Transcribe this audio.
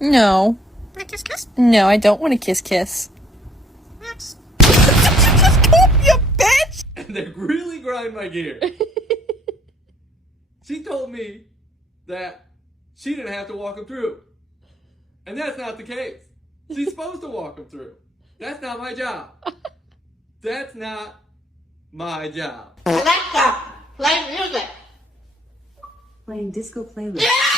No. Want to kiss kiss? No, I don't want to kiss kiss. Yes. Just call me a bitch! And they really grind my gear. She told me that she didn't have to walk him through. And that's not the case. She's supposed to walk him through. That's not my job. That's not my job. Alexa, play music. Playing disco playlist. Yeah!